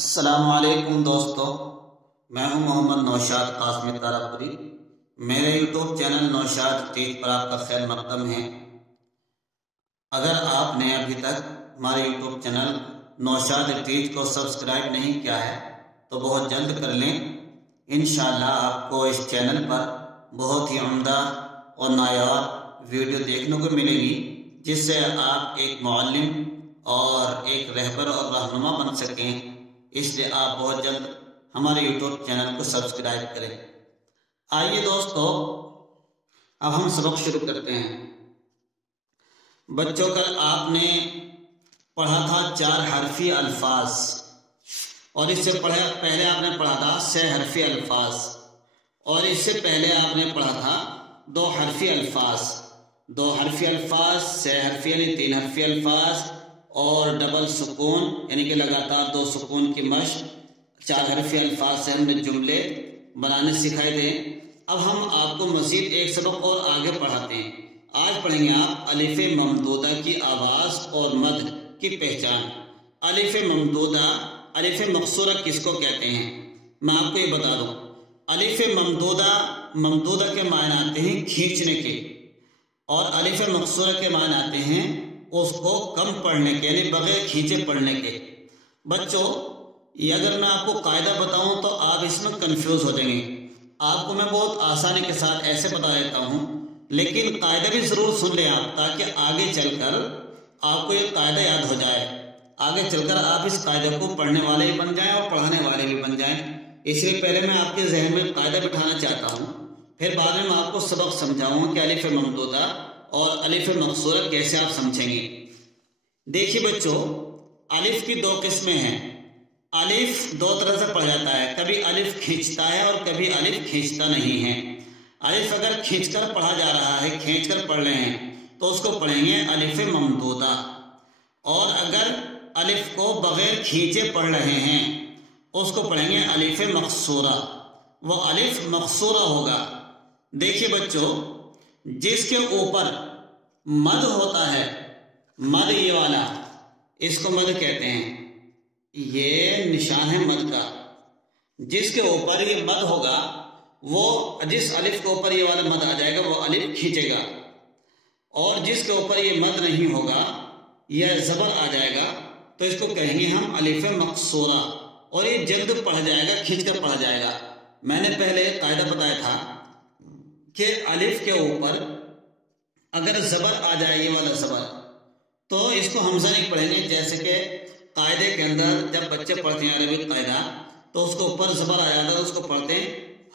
السلام علیکم دوستو، میں ہوں محمد نوشاد قاسمی تارپوری۔ میرے یوٹیوب چینل نوشاد ٹیچ پر آپ کا خیر مقدم ہے۔ اگر آپ نے ابھی تک ہمارے یوٹیوب چینل نوشاد ٹیچ کو سبسکرائب نہیں کیا ہے تو بہت جلد کر لیں۔ انشاءاللہ آپ کو اس چینل پر بہت ہی عمدہ اور نایاب ویڈیو دیکھنے کو ملے گی، جس سے آپ ایک معلم اور ایک رہبر اور رہنما بن سکیں۔ اس لیے آپ بہت جلد ہمارے یوٹیوب چینل کو سبسکرائب کریں۔ آئیے دوستو، اب ہم سبق شروع کرتے ہیں۔ بچوں، کل آپ نے پڑھا تھا 4 حرفی الفاظ، اور اس سے پہلے آپ نے پڑھا تھا 6 حرفی الفاظ، اور اس سے پہلے آپ نے پڑھا تھا 2 حرفی الفاظ۔ 2 حرفی الفاظ، 6 حرفی یعنی 3 حرفی الفاظ، اور ڈبل سکون یعنی کہ لگاتار 2 سکون کی مشق۔ 4 حرفی الفاظ سے ہم نے جملے بنانے سکھائے تھے۔ اب ہم آپ کو مزید ایک سبق اور آگے پڑھاتے ہیں۔ آج پڑھیں گے آپ الف ممدودہ کی آواز اور مد کی پہچان۔ الف ممدودہ، الف مقصورہ کس کو کہتے ہیں میں آپ کو یہ بتا دوں۔ الف ممدودہ کے معنی آتے ہیں کھینچنے کے، اور الف مقصورہ کے معنی آتے ہیں اس کو کم پڑھنے کے، یعنی بغیر کھینچے پڑھنے کے۔ بچوں، یہ اگر میں آپ کو قاعدہ بتاؤں تو آپ اس میں کنفیوز ہو جائیں گے۔ آپ کو میں بہت آسانی کے ساتھ ایسے بتا دیتا ہوں، لیکن قاعدہ بھی ضرور سن لیں آپ، تاکہ آگے چل کر آپ کو یہ قاعدہ یاد ہو جائے۔ آگے چل کر آپ اس قاعدے کو پڑھنے والے بھی بن جائیں اور پڑھانے والے بھی بن جائیں۔ اس لیے پہلے میں آپ کے ذہن میں قاعدہ بٹھانا چاہتا ہوں، پھر بعد میں آپ کو سبق سمجھاؤں کہ الف ممدودہ اور الف مقصورہ کیسے آپ سمجھیں گے۔ دیکھیے بچوں، الف کی 2 قسمیں ہیں۔ الف 2 طرح سے پڑھا جاتا ہے، کبھی الف کھینچتا ہے اور کبھی الف کھینچتا نہیں ہے۔ الف اگر کھینچ کر پڑھا جا رہا ہے، کھینچ کر پڑھ رہے ہیں، تو اس کو پڑھیں گے الف ممدودہ، اور اگر الف کو بغیر کھینچے پڑھ رہے ہیں اس کو پڑھیں گے الف مقصورہ۔ وہ الف مقصورہ ہوگا۔ دیکھیے بچوں، جس کے اوپر مد ہوتا ہے، مد یہ والا، اس کو مد کہتے ہیں، یہ نشان ہے مد کا۔ جس کے اوپر یہ مد ہوگا، وہ جس الف کے اوپر یہ والا مد آ جائے گا وہ الف کھینچے گا، اور جس کے اوپر یہ مد نہیں ہوگا یا زبر آ جائے گا تو اس کو کہیں گے ہم الف مقصورہ، اور یہ جلد پڑھا جائے گا، کھینچ کر پڑھا جائے گا۔ میں نے پہلے قاعدہ بتایا تھا کہ الف کے اوپر اگر زبر آ جائے، یہ والا زبر، تو اس کو حمزہ نہیں پڑھیں گے۔ جیسے کہ قاعدے کے اندر جب بچے پڑھتے ہیں عربی قاعدہ، تو اس کے اوپر زبر آ جاتا ہے، اس کو پڑھتے ہیں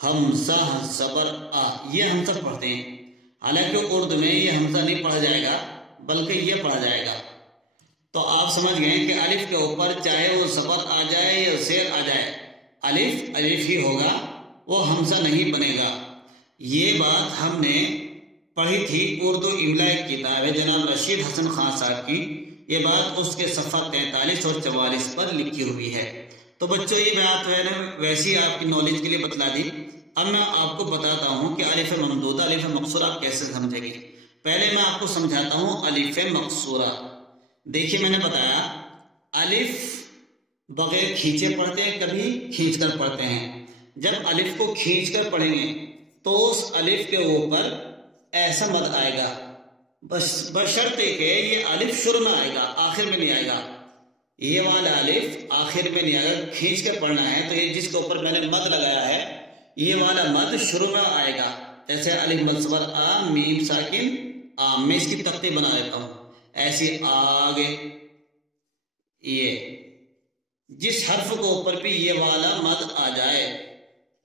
حمزہ زبر آ، یہ حمزہ پڑھتے ہیں۔ حالانکہ اردو میں یہ حمزہ نہیں پڑھا جائے گا، بلکہ یہ پڑھا جائے گا۔ تو آپ سمجھ گئے کہ الف کے اوپر چاہے وہ زبر آ جائے یا زیر آ جائے، الف الف ہی ہوگا، وہ حمزہ نہیں بنے گا۔ یہ بات ہم نے پڑھی تھی اردو املا کی کتاب ہے جناب رشید حسن خان صاحب کی، یہ بات اس کے صفحہ 43 اور 44 پر لکھی ہوئی ہے۔ تو بچوں، یہ بات ہے نا ویسی آپ کی نالج کے لیے بتلا دی۔ اب میں آپ کو بتاتا ہوں کہ الف ممدودہ، الف مقصورہ آپ کیسے سمجھیں گے۔ پہلے میں آپ کو سمجھاتا ہوں الف مقصورہ۔ دیکھیے، میں نے بتایا الف بغیر کھینچے پڑھتے ہیں، کبھی کھینچ کر پڑھتے ہیں۔ جب الف کو کھینچ کر پڑھیں گے تو اس الف کے اوپر ایسا مد آئے گا، بشرطے کہ یہ الف شروع میں آئے گا، آخر میں نہیں آئے گا۔ یہ والا الف آخر میں نہیں آئے گا۔ کھینچ کے پڑھنا ہے تو یہ جس کے اوپر میں نے مد لگایا ہے، یہ والا مد شروع میں آئے گا۔ جیسے الف مد زبر آ، میم ساکن آ، میں اس کی تختی بنا دیتا ہوں ایسی آگے۔ یہ جس حرف کے اوپر بھی یہ والا مد آ جائے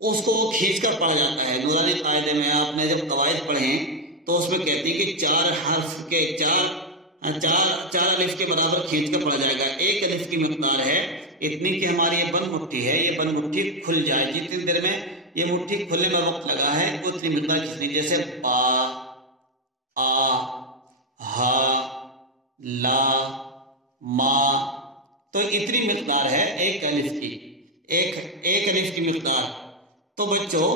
اس کو وہ کھینچ کر پڑھا جاتا ہے۔ نورانی قاعدے میں آپ نے جب قواعد پڑھے ہیں تو اس میں کہتی ہے کہ 4 حرف کے 4 الف کے برابر کھینچ کر پڑھا جائے گا۔ 1 الف کی مقدار ہے اتنی کہ ہماری یہ بند مٹھی ہے، یہ بند مٹھی کھل جائے۔ جتنی دیر میں یہ مٹھی کھلنے میں وقت لگا ہے اتنی مقدار کھینچنی، جیسے با، آ، ہا، لا، ما، تو اتنی مقدار ہے 1 الف کی، ایک الف کی مقدار۔ تو بچوں،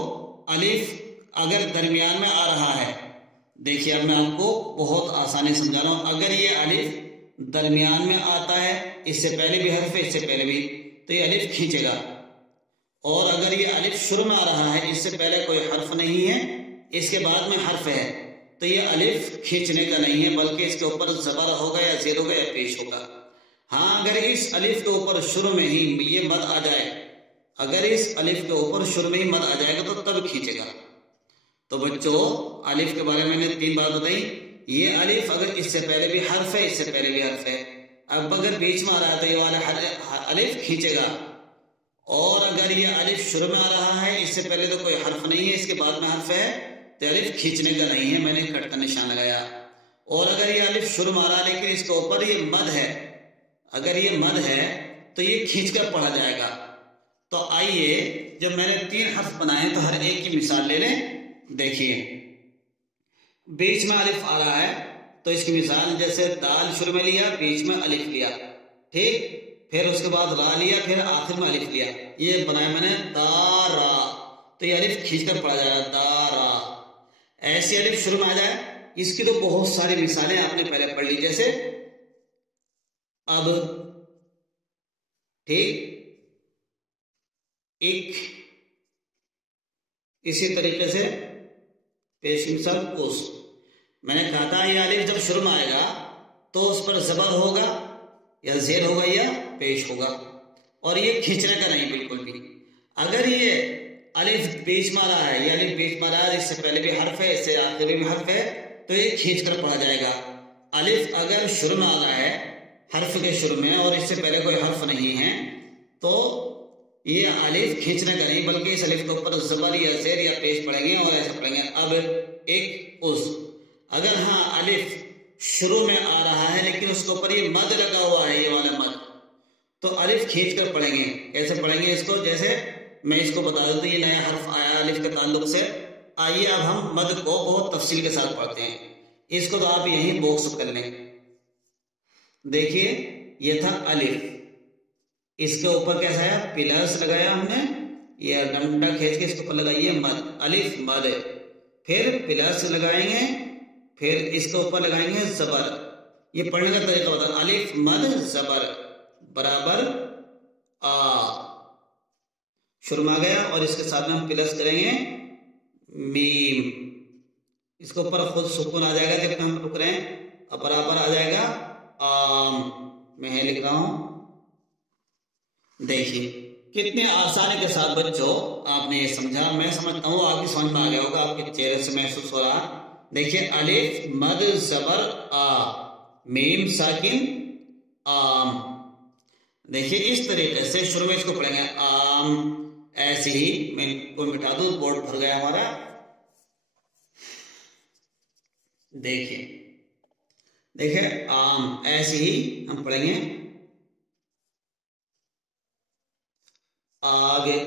الف اگر درمیان میں آ رہا ہے، دیکھیے اب میں آپ کو بہت آسانی سمجھا رہا ہوں۔ اگر یہ الف درمیان میں آتا ہے، اس سے پہلے بھی حرف ہے، اس سے پہلے بھی، تو یہ الف کھینچے گا، اور اگر یہ الف شروع میں آ رہا ہے، اس سے پہلے کوئی حرف نہیں ہے، اس کے بعد میں حرف ہے، تو یہ الف کھینچنے کا نہیں ہے، بلکہ اس کے اوپر زبر ہوگا یا زیر ہوگا یا پیش ہوگا۔ ہاں اگر اس الف کے اوپر شروع میں ہی یہ مد آ جائے، اگر اس الف کے اوپر شروع میں ہی مد آ جائے گا تو تب کھینچے گا۔ تو بچوں الف کے بارے میں نے 3 بات بتائی۔ یہ الف اگر اس سے پہلے بھی حرف ہے، اس سے پہلے بھی حرف ہے، اب اگر بیچ میں آ رہا ہے تو یہ والا الف کھینچے گا، اور اگر یہ الف شروع میں آ رہا ہے، اس سے پہلے تو کوئی حرف نہیں ہے، اس کے بعد میں حرف ہے، تو الف کھینچنے کا نہیں ہے، میں نے کٹ کا نشان لگایا۔ اور اگر یہ الف شروع میں آ رہا ہے لیکن اس کے اوپر یہ مد ہے، اگر یہ مد ہے تو یہ کھینچ کر پڑھا جائے گا۔ تو آئیے جب میں نے 3 حرف بنائے تو ہر ایک کی مثال لے لیں۔ دیکھیے بیچ میں الف آ رہا ہے تو اس کی مثال جیسے دال شروع میں لیا، بیچ میں الف لیا، ٹھیک، پھر اس کے بعد را لیا، پھر آخر میں الف لیا، یہ بنایا میں نے دارا، تو یہ الف کھینچ کر پڑھا جائے گا دارا۔ ایسی الف شروع میں آ جائے، اس کی تو بہت ساری مثالیں آپ نے پہلے پڑھ لی، جیسے اب، ٹھیک، ایک، اسی طریقے سے پیش مثال اس۔ میں نے کہا تھا یہ الف جب شروع میں آئے گا تو اس پر زبر ہوگا یا زیر ہوگا یا پیش ہوگا، اور یہ کھینچنے کا نہیں بالکل بھی۔ اگر یہ الف بیچ میں آ رہا ہے، یہ الف بیچ میں آ رہا ہے، اس سے پہلے بھی حرف ہے، اس سے آخر میں بھی حرف ہے، تو یہ کھینچ کر پڑھا جائے گا۔ الف اگر شروع میں آ رہا ہے، حرف کے شروع میں، اور اس سے پہلے کوئی حرف نہیں ہے، تو یہ الف کھینچنے کا نہیں، بلکہ اس الف کے اوپر زبر یا زیر یا پیش پڑھیں گے، اور ایسا پڑھیں گے اب، ایک، اس۔ اگر ہاں الف شروع میں آ رہا ہے لیکن اس کے اوپر یہ مد لگا ہوا ہے، یہ والا مد، تو الف کھینچ کر پڑھیں گے۔ کیسے پڑھیں گے اس کو؟ جیسے میں اس کو بتا دیتا ہوں، یہ نیا حرف آیا الف کے تعلق سے۔ آئیے اب ہم مد کو بہت تفصیل کے ساتھ پڑھتے ہیں، اس کو تو آپ یہیں باکس کر لیں۔ دیکھیے یہ تھا الف، اس کے اوپر کیسا ہے، پلس لگایا ہم نے، یہ ڈنڈا کھینچ کے اس کے اوپر لگائیے مد، الف مد، پھر پلس لگائیں گے، پھر اس کے اوپر لگائیں گے زبر۔ یہ پڑھنے کا طریقہ ہوتا ہے الف مد زبر برابر آ، شروع میں آ گیا، اور اس کے ساتھ میں ہم پلس کریں گے میم، اس کے اوپر خود سکون آ جائے گا جب ہم رک رہے ہیں، اب برابر آ جائے گا آم، میں لکھ رہا ہوں۔ دیکھیے کتنے آسانی کے ساتھ بچوں آپ نے یہ سمجھا، میں سمجھتا ہوں آپ کی سمجھ میں آ گیا ہوگا، آپ کے چہرے سے محسوس ہو رہا۔ دیکھیے الف مد زبر آ، میم ساکن آم۔ دیکھیے اس طریقے سے شروع میں اس کو پڑھیں گے آم، ایسے ہی میں کو مٹا دوں، بورڈ بھر گیا ہمارا۔ دیکھیے آم، ایسے ہی ہم پڑھیں گے آگے،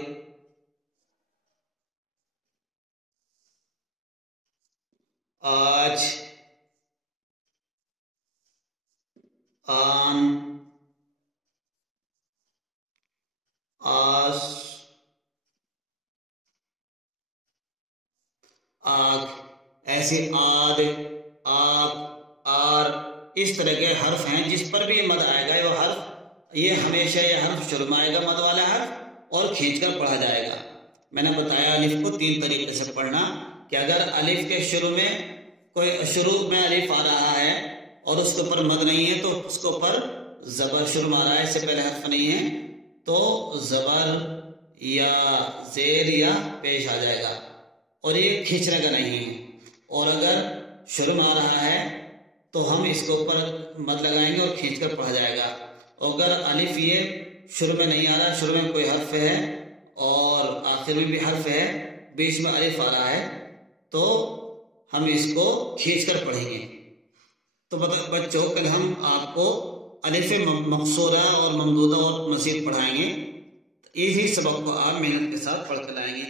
آج، آن، آس، آگ، ایسے آد، آپ، آر، اس طرح کے حرف ہیں جس پر بھی مد آئے گا، یہ حرف، یہ ہمیشہ یہ حرف شروع میں آئے گا مد والا حرف، اور کھینچ کر پڑھا جائے گا۔ میں نے بتایا الف کو 3 طریقے سے پڑھنا، کہ اگر الف کے شروع میں الف آ رہا ہے اور اس کے اوپر مد نہیں ہے تو اس کے اوپر زبر شروع میں آ رہا ہے، اس سے پہلے حرف نہیں ہے، تو زبر یا زیر یا پیش آ جائے گا، اور یہ کھینچنے کا نہیں ہے۔ اور اگر شروع میں آ رہا ہے تو ہم اس کے اوپر مد لگائیں گے اور کھینچ کر پڑھا جائے گا۔ اگر الف یہ شروع میں نہیں آ رہا، شروع میں کوئی حرف ہے اور آخر میں بھی حرف ہے، بیچ میں الف آ رہا ہے، تو ہم اس کو کھینچ کر پڑھیں گے۔ تو بچوں کل ہم آپ کو الف مقصورہ اور ممدودہ اور مزید پڑھائیں گے، اسی سبق کو آپ محنت کے ساتھ پڑھ کر لائیں گے۔